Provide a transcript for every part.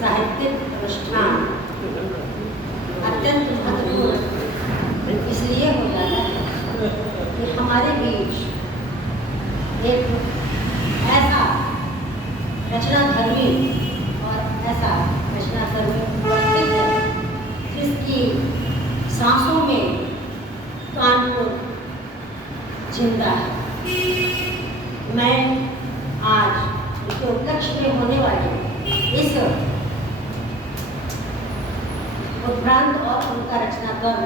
साहित्यिक अनुष्ठान अत्यंत महत्वपूर्ण इसलिए हो जाता है कि हमारे बीच एक ऐसा रचनाधर्मी और ऐसा रचनाधर्मी उपस्थित है जिसकी सांसों में कानपुर जिंदा है। मैं आज इसके उपलक्ष्य में होने वाले इस उपरांत और उनका रचनात्मक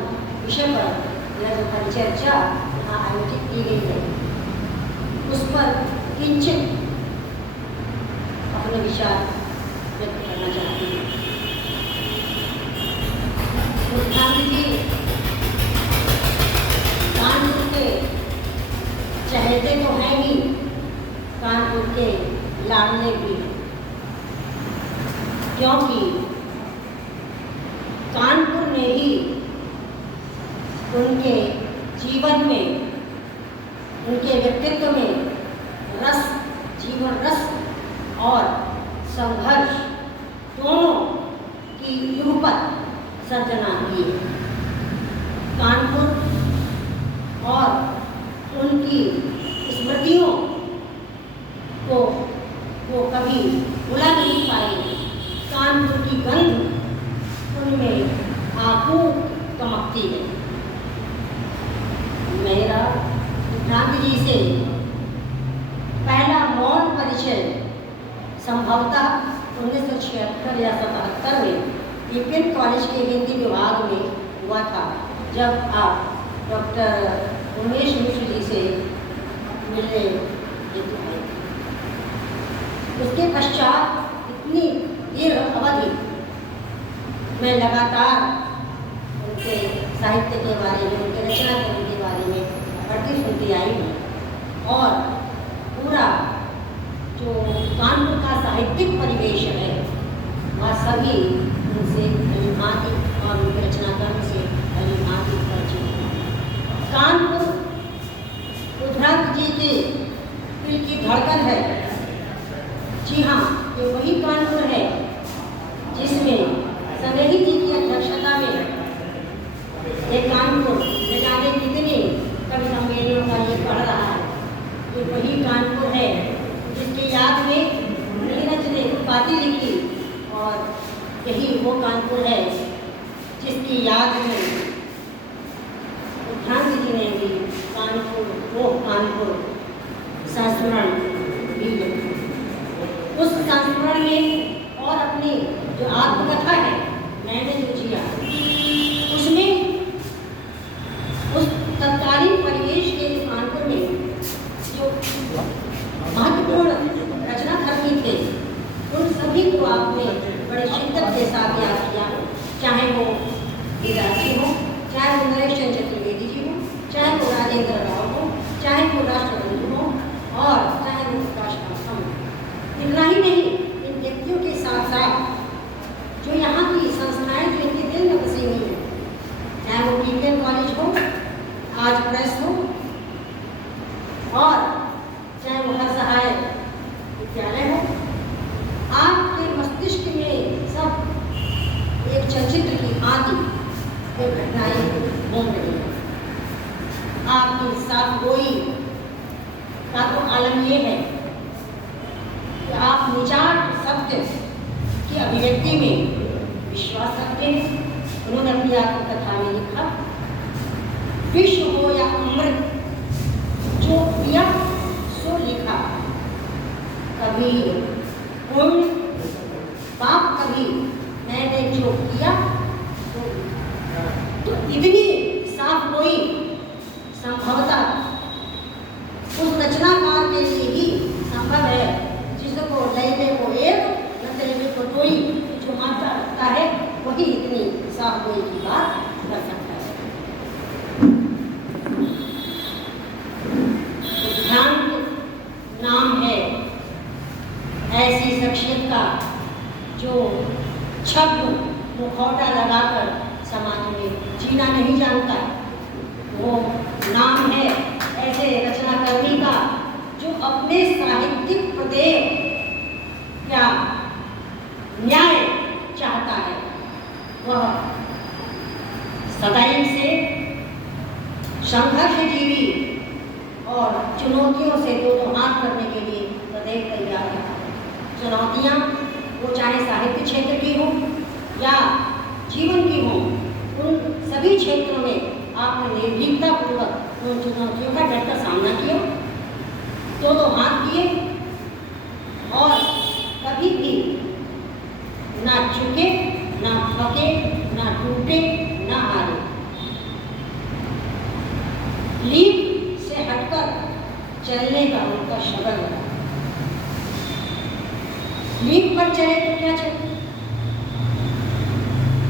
विषय पर यह जो परिचर्चा यहाँ आयोजित की गई है उस पर किंचित अपने विचार व्यक्त करना चाहती हूँ। गांधी जी कानपुर के चहेते तो हैं ही, कानपुर के लाडले भी हैं, क्योंकि कानपुर ने ही उनके जीवन में, उनके व्यक्तित्व में रस, जीवन रस और संघर्ष दोनों की युगपत सर्जना की है। कानपुर और उनकी स्मृतियों को वो कभी भुला नहीं पाएंगे। कानपुर की गंध उनमें आंखों चमकती है। मेरा गांधी जी से पहला मौन परिचय संभवतः 1976 या 77 में पीपीएन कॉलेज के हिंदी विभाग में हुआ था, जब आप डॉक्टर उमेश मिश्र जी से मिलने हेतु आए। उसके पश्चात इतनी दीर्घ अवधि में लगातार उनके साहित्य के बारे में, उनके रचना के बारे में पढ़ती सुनती आई हूँ और पूरा जो कानपुर का साहित्यिक परिवेश है वह सभी उनसे भलीभांति और उनके रचनाक्रम से भलीभांति परिचित है। कानपुर उद्भ्रांत जी के दिल की धड़कन है। जी हाँ, ये वही कानपुर है जिसमें सनेही जी की अध्यक्षता में ये कानपुर न जाने कितने कवि सम्मेलनों का ये पढ़ रहा है। ये वही कानपुर है जिसकी याद में नीरज ने बातें लिखी और यही वो कानपुर है जिसकी याद में उद्भ्रांत जी ने भी कानपुर, वो कानपुर संस्मरण भी लिखा। उस संस्मरण में और अपनी जो आत्मकथा है मैंने जो जिया उसमें उस तत्कालीन परिवेश के कानपुर में जो महत्वपूर्ण रचनाधर्मी थे उन सभी को आपने बड़े शिद्दत के साथ याद किया, चाहे वो गिरिराज जी हो, चाहे वो नरेश चंद्र चतुर्वेदी जी हो, चाहे वो राजेंद्र राव हो, चाहे वो राष्ट्रबंधु हो और चाहे वो प्रकाश राम हो। इतना ही नहीं, इन व्यक्तियों के साथ साथ जो यहाँ की संस्थाएं जो इनके दिल में बसी हुई हैं, चाहे वो पीपीएन कॉलेज हो, आज प्रेस हो और चाहे वो हर सहाय विद्यालय हो, आपके मस्तिष्क में सब एक चलचित्र की भांति ये घटनाएं घूम रही हैं। आपकी साफ गोई का तो आलम ये है कि आप निजात सत्य की अभिव्यक्ति में विश्वास रखते हैं। उन्होंने अपनी आत्मकथा में लिखा, विश्व हो या अमृत जो पिया सो लिखा, कभी पुण्य पाप कभी मैंने जो किया। तो इतनी साफ गोई संभवतः उस रचनाकार के लिए ही संभव है जिसको लैले को एक नतले को कोई जो मानता रखता है वही इतनी साफ गोई की बात कर सकता है। ध्यान नाम है ऐसी शख्सियत का जो छद्म मुखौटा लगाकर समाज में जीना नहीं जानता। वो नाम है ऐसे रचनाकर्मी का जो अपने साहित्यिक प्रदेय या न्याय वह सदैव से संघर्ष जीवी और चुनौतियों से दो हाथ करने के लिए सदैव तैयार रहा है। चुनौतियाँ वो चाहे साहित्य क्षेत्र की हो या जीवन की हो, उन सभी क्षेत्रों में आपने निर्भीकतापूर्वक उन चुनौतियों का डटकर सामना किया, दो हाथ किए और कभी भी ना झुके, ना थके, ना टूटे, ना हारे। लीप से हटकर चलने का उनका शब्द है। लीप पर चले तो क्या चले?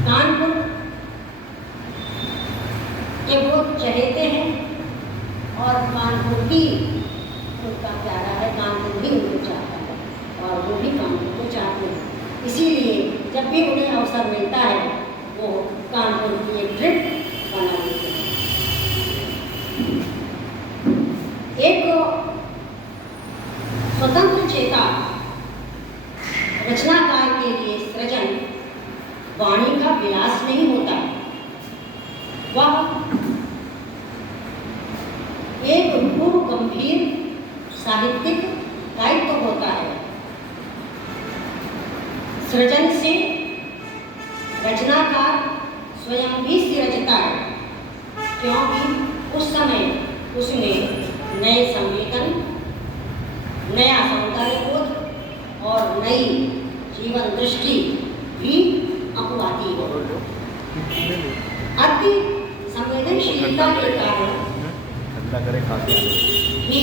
कानपुर के वो चहेते हैं और कानपुर भी उनका प्यारा है, कानपुर भी उनको चाहता है और वो भी कानपुर को चाहते हैं। इसीलिए जब भी उन्हें अवसर मिलता है वो कानपुर की एक ट्रिप बना देते हैं। एक स्वतंत्र चेता रचनाकार के लिए सृजन वाणी का विलास नहीं होता, वह एक पूर्व गंभीर साहित्यिक दायित्व होता है। सृजन से रचनाकार स्वयं भी सृजता है, क्योंकि उस समय उसमें नए संवेदन, नया सौंदर्यबोध और नई जीवन दृष्टि भी अपवाती है। अति संवेदनशीलता के कारण ही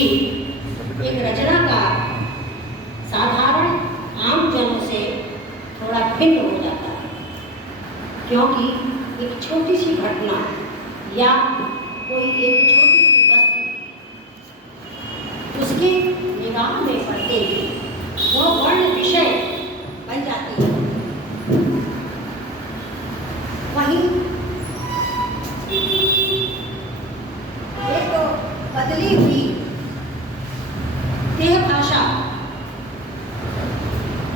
एक रचनाकार साधारण आम जनों से थोड़ा भिन्न हो जाता है, क्योंकि एक छोटी सी घटना या कोई एक छोटी सी वस्तु उसके निगाह में पड़ते ही वह वर्ण विषय बन जाती है। वहीं एक बदली हुई देह भाषा,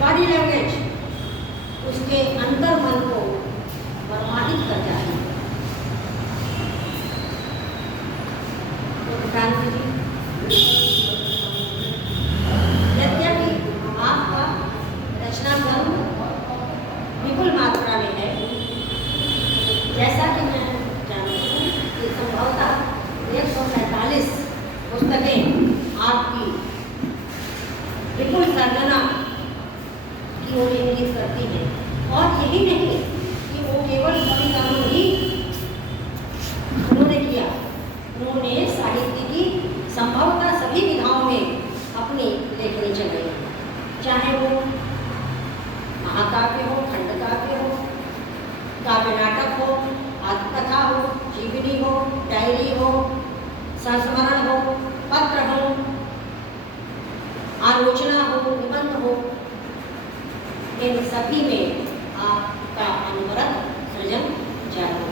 बॉडी लैंग्वेज उसके अंतर मन को प्रमाणित कर जाती है। यद्यपि आपका रचना कर्म विपुल मात्रा में है, जैसा कि मैं जानती हूँ कि संभवतः 145 पुस्तकें आपकी विपुल सर्जना की ओर इंगित करती है। और यही नहीं कि वो केवल कविता में ही उन्होंने किया, उन्होंने साहित्य की संभवतः सभी विधाओं में अपनी लेखनी चलाई, चाहे वो महाकाव्य हो, खंडकाव्य हो, काव्य नाटक हो, आत्मकथा हो, जीवनी हो, डायरी हो, संस्मरण हो, पत्र हो, आलोचना हो, निबंध हो, इन सभी में आपका अनवरत सृजन जारी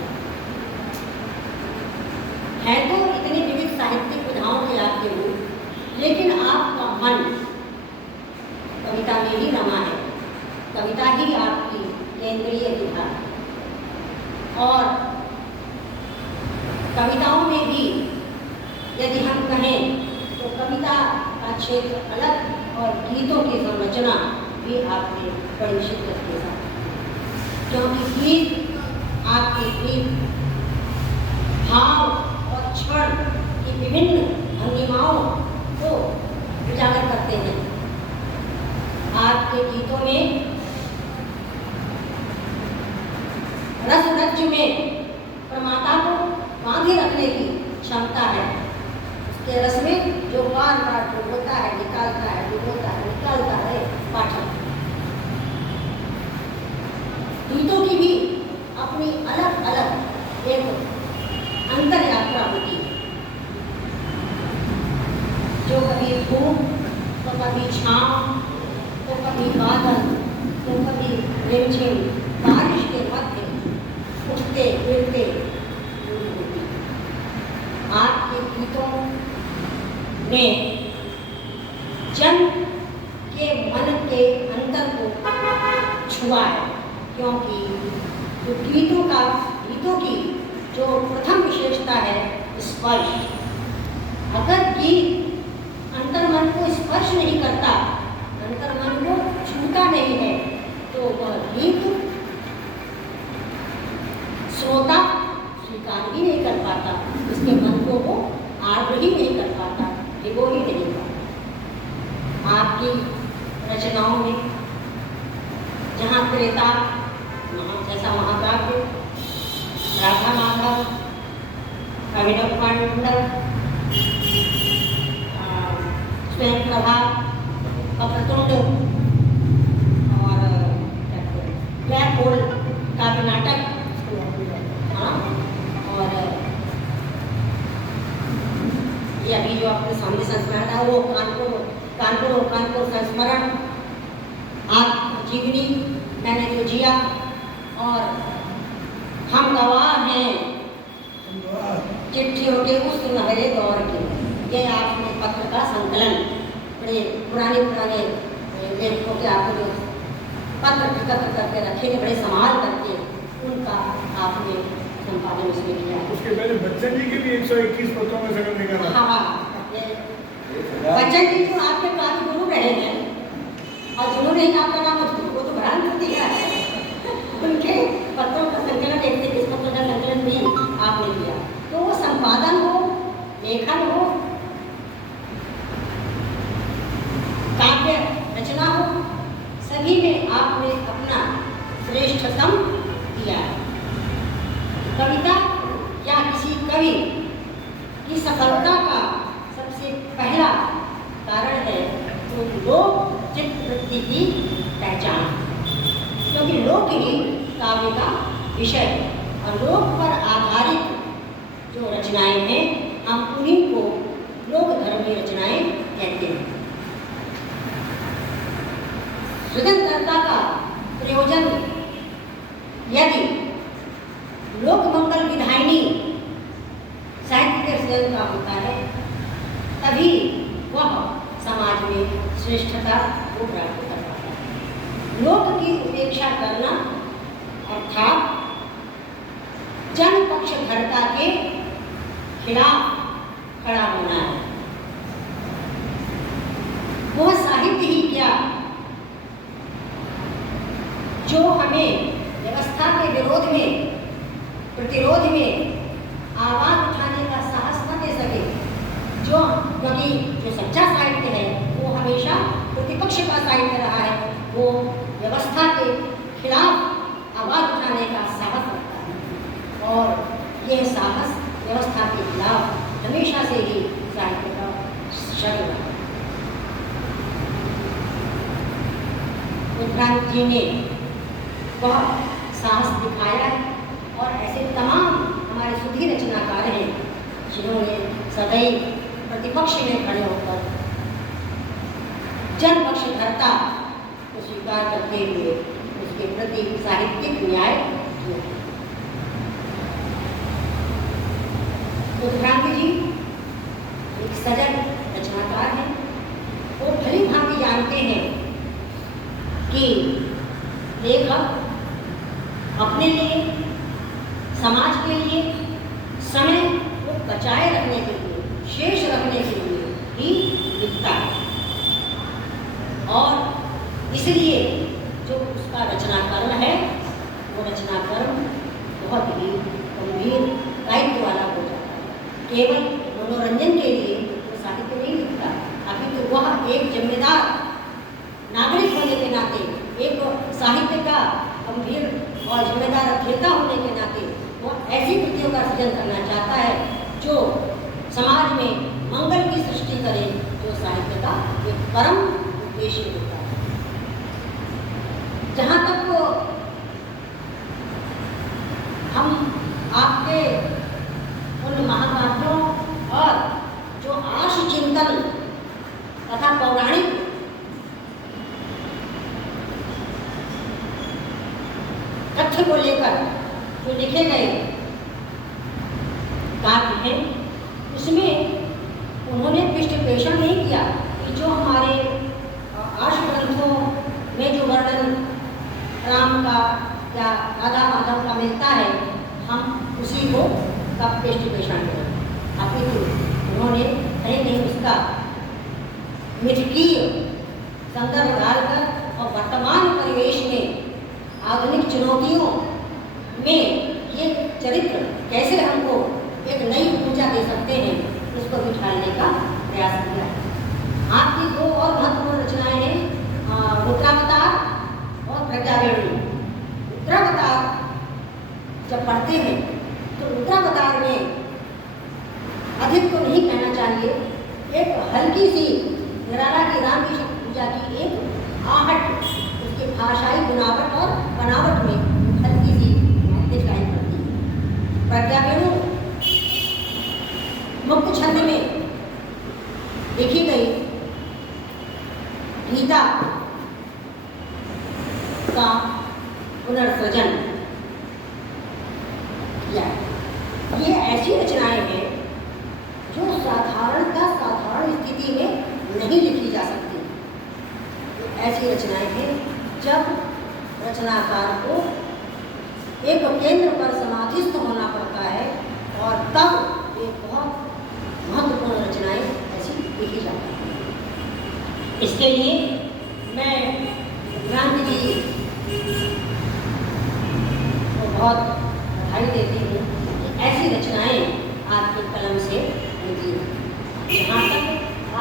है। तो इतनी विविध साहित्यिक विधाओं के आपके हो, लेकिन आपका मन कविता में ही रमा है, कविता ही आपकी केंद्रीय विधा है। और कविताओं में भी यदि हम कहें तो कविता का क्षेत्र अलग और गीतों की संरचना भी आपने बड़ी शिद्दत के साथ, क्योंकि गीत आपके गीत भाव और क्षण की विभिन्न भंगिमाओं को उजागर करते हैं। आपके गीतों में रस रज्जु में प्रमाता को बांधे रखने की क्षमता है। उसके रस में जो बार बार डुबोता है, निकालता है, डुबोता है, निकालता है पाठक। गीतों की भी अपनी अलग अलग एक अंतर यात्रा होती है, जो कभी धूप, तो कभी छांव, तो कभी बादल, तो कभी रिमझिम बारिश के मध्य उठते गिरते होती। आपके गीतों ने जन के मन के अंतर को छुआ है, क्योंकि जो गीतों की जो प्रथम विशेषता है स्पर्श। अगर गीत अंतर्मन को स्पर्श नहीं करता, अंतर्मन को छूता नहीं है, तो वह गीत श्रोता स्वीकार ही नहीं कर पाता, उसके मन को वो आर्द्र ही नहीं कर पाता, भिगो ही नहीं पाता। आपकी रचनाओं में जहाँ त्रेता जैसा महाकाव्य, राधा माधव, अभिनव पांडव, स्वयं प्रभा, वक्रतुंड और ब्लैक होल काव्य नाटक, हाँ, और ये अभी जो आपके सामने संस्मरण था वो कानपुर संस्मरण, आत्मजीवनी, मैंने जो जिया, और हम गवाह हैं चिट्ठियों के उस सुनहरे दौर के। ये आपने पत्र का संकलन, बड़े पुराने लेखकों के आपने जो पत्र एकत्र करके रखे थे, बड़े संभाल करके उनका आपने संपादन इसमें किया। उसके पहले बच्चन जी के भी 121 पत्रों में संकलन निकाला। हाँ, बच्चन जी तो आपके काफी गुरु रहे हैं, और जिन्होंने ही आपका नाम वो तो भ्रांत दिया है, उनके पत्रों का संकलन 121 पत्रों का संकलन भी आपने किया। तो वो संपादन हो, लेखन हो, काव्य रचना हो, सभी में आपने अपना श्रेष्ठतम दिया। कविता या किसी कवि की सफलता का सबसे पहला कारण है तो लोक चित्तवृत्ति की पहचान, क्योंकि लोक ही काव्य का विषय है और लोक पर आधारित जो रचनाएं हैं हम उन्हीं को लोक धर्मी रचनाएं कहते हैं। सृजनकर्ता का प्रयोजन यदि लोक मंगल विधायिनी साहित्य के सृजन का होता है, तभी वह समाज में श्रेष्ठता को प्राप्त कर पाता है। लोक की उपेक्षा करना अर्थात जन पक्षधरता के खिलाफ खड़ा होना है। वह साहित्य ही क्या जो हमें व्यवस्था के विरोध में, प्रतिरोध में आवाज उठाने का साहस न दे सके, क्योंकि जो सच्चा साहित्य है वो हमेशा प्रतिपक्ष का साहित्य रहा है, वो व्यवस्था के खिलाफ आवाज उठाने का साहस रखता है, और यह साहस व्यवस्था के खिलाफ हमेशा से ही साहित्य का शरण रहा। उत्क्रांति जी ने वह साहस दिखाया है, और ऐसे तमाम हमारे सुधी रचनाकार हैं जिन्होंने सदैव प्रतिपक्ष में खड़े होकर जन पक्षधरता को स्वीकार करते हुए उसके प्रति साहित्यिक न्याय किया। उत्क्रांति जी एक सजग रचनाकार हैं, वो भली भांति जानते हैं कि लेखक अपने लिए, समाज के लिए समय को बचाए रखने के लिए, शेष रखने के लिए ही लिखता है, और इसलिए जो उसका रचनाकर्म है वो रचनाकर्म बहुत ही गंभीर दायित्व वाला हो जाता है। केवल मनोरंजन के लिए वो साहित्य नहीं लिखता, अभी तो वह एक जिम्मेदार नागरिक होने के नाते, एक साहित्य का गंभीर और जिम्मेदार अभिनेता होने के नाते वो ऐसी कृतियों का सृजन करना चाहता है जो समाज में मंगल की सृष्टि करे, जो साहित्य का एक परम उद्देश्य होता है। जहाँ तक वो हम आपके उन महाकाव्यों और जो आश चिंतन तथा पौराणिक तथ्य को लेकर जो लिखे गए काव्य हैं, उसमें उन्होंने पृष्ठपेषण नहीं किया कि जो हमारे आश ग्रंथों में जो वर्णन राम का या राधा माधव का मिलता है हम उसी को का पेस्टिफिकेशन करें। अपितु उन्होंने कहीं नहीं उसका मिथकीय संदर्भ डालकर और वर्तमान परिवेश में आधुनिक चुनौतियों में ये चरित्र कैसे हमको एक नई ऊर्जा दे सकते हैं, उसको भी ढालने का प्रयास किया है। आपकी दो और महत्वपूर्ण रचनाएं हैं, उत्तरावतार और प्रज्ञावेणु। उत्तरावतार जब पढ़ते हैं तो उत्तरावतार में अधिक तो नहीं कहना चाहिए, एक हल्की सी निराला की राम की शक्ति पूजा की एक आहट उसकी भाषाई बुनावट और बनावट में हल्की सी दिखाई पड़ती है। प्रज्ञावेणु मुक्त छंद में लिखी गई गीता का पुनर्सृजन किया है। ये ऐसी रचनाएं हैं जो साधारण स्थिति में नहीं लिखी जा सकती। ऐसी रचनाएं हैं जब रचनाकार को एक केंद्र पर समाधिस्थ होना पड़ता है और तब एक बहुत महत्वपूर्ण रचनाएं ऐसी लिखी जाती हैं। इसके लिए मैं गांधी जी को बहुत बधाई देती हूँ कि ऐसी रचनाएं आपके कलम से निकली हैं। जहाँ तक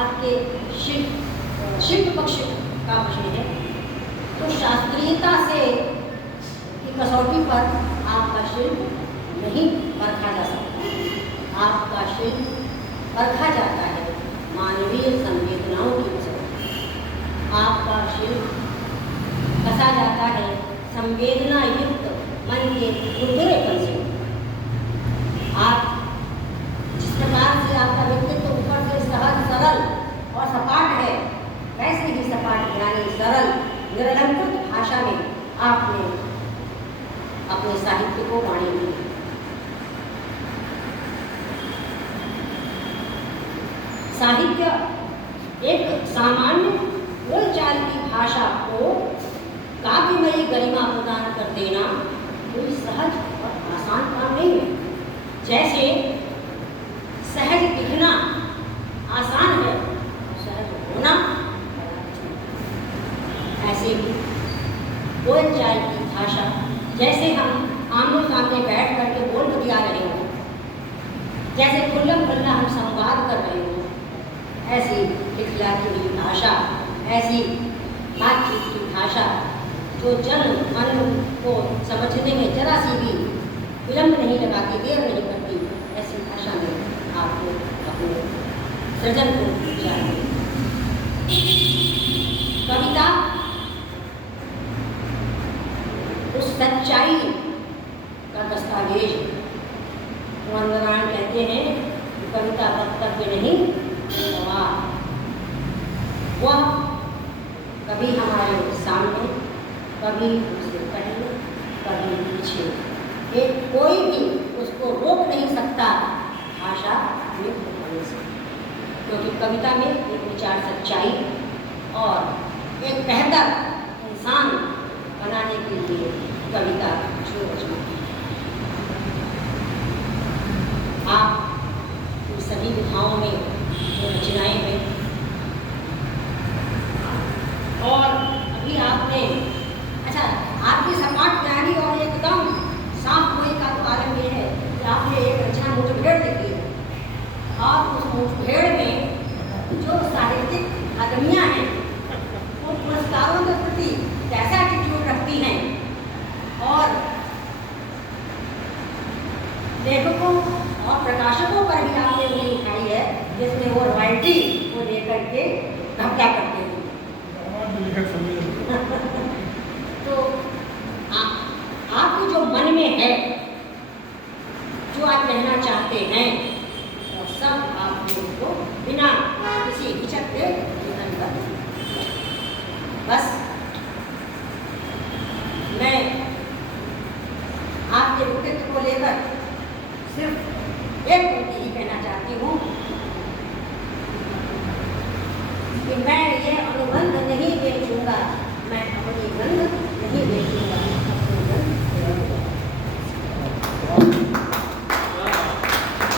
आपके शिल्प पक्ष का प्रश्न है तो शास्त्रीयता से की कसौटी पर आपका शिल्प नहीं परखा जा सकता। आपका शिल्प परखा जाता है मानवीय संवेदनाओं की कसौटी। आपका शिल्प कसा जाता है संवेदना युक्त मन के उद्रेकन से। आप जिस प्रकार से आपका व्यक्तित्व ऊपर से सहज सरल और सपाट है, वैसे ही सपाट यानी सरल निरलंकृत भाषा में आपने अपने साहित्य को वाणी दी। साहित्य एक सामान्य बोलचाल की भाषा को काव्यमयी गरिमा प्रदान कर देना कोई सहज और आसान काम नहीं है। जैसे सहज दिखना आसान है, सहज होना ऐसे ही बोलचाल की भाषा, जैसे हम आमने सामने बैठ करके बोल बतिया रहे हो, जैसे खुल्लम खुल्ला हम संवाद कर रहे हो, ऐसी दिखलाती हुई भाषा, ऐसी बातचीत की भाषा जो जन मन को समझने में जरा सी भी विलंब नहीं लगाती, देर नहीं करती, ऐसी भाषा में आपको अपने सृजन को चाहिए। कविता उस सच्चाई का दस्तावेज। नारायण कहते हैं कि कविता वक्तव्य नहीं सवाल। वह कभी हमारे सामने, कभी उससे पहले, कभी पीछे, एक कोई भी उसको रोक नहीं सकता भाषा में होने से, क्योंकि कविता में एक विचार सच्चाई और एक बेहतर इंसान बनाने के लिए कविता जो रचना है। आप इन सभी विधाओं में जो रचनाएं हैं, और अभी आपने अच्छा आपकी सपाट ज्ञानी और एकदम साफ होने का तो आलम ये है कि आपने एक रचना मुठभेड़ लिखी है, और उस मुठभेड़ में जो साहित्यिक अदमियाँ हैं वो पुरस्कारों के प्रति कैसा एटीट्यूड रखती हैं, और लेखकों और प्रकाशकों पर भी आपने उंगली उठाई है, जिसमें वो रॉयल्टी को लेकर के घपला करते हैं। तो आपके जो मन में है, जो आप कहना चाहते हैं, वो सब आपने उसको बिना किसी हिचक के निधन कर दिया। बस मैं आपके व्यक्तित्व को लेकर सिर्फ एक पंक्ति ही कहना चाहती हूँ कि मैं ये अनुबंध नहीं बेचूंगा, मैं अपनी गंध नहीं बेचूंगा।